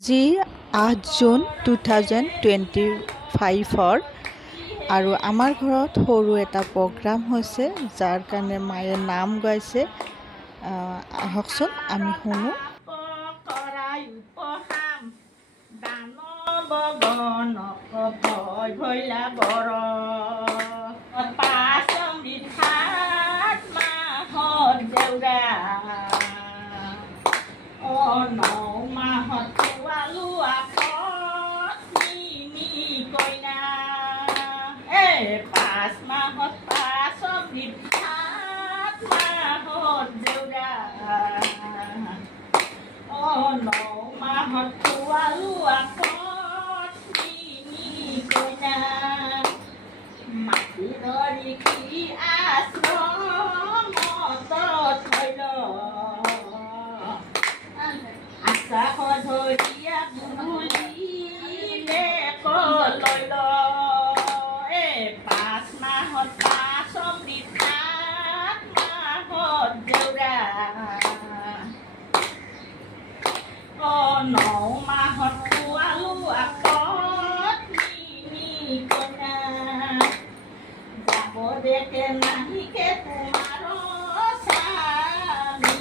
আজি 8 জুন 2025 আৰু আমাৰ ঘৰত সৰু এটা প্ৰগ্ৰাম হৈছে যাৰ কাৰণে মায়ে নাম গাইছে। আহকচোন আমি শুনো। পাঁচ মাহত পাঁচ সাত মাহত দেউৰা ন মাহত খোৱালো আকত কইনা মাটি ধৰি কি আশ্ৰমত থৈল আশা ধৰিয়া বুলিলে কলৈ ন মাহত খোৱালো আকত কইনা যাব দেখে নাহিকে তোমাৰ স্বামী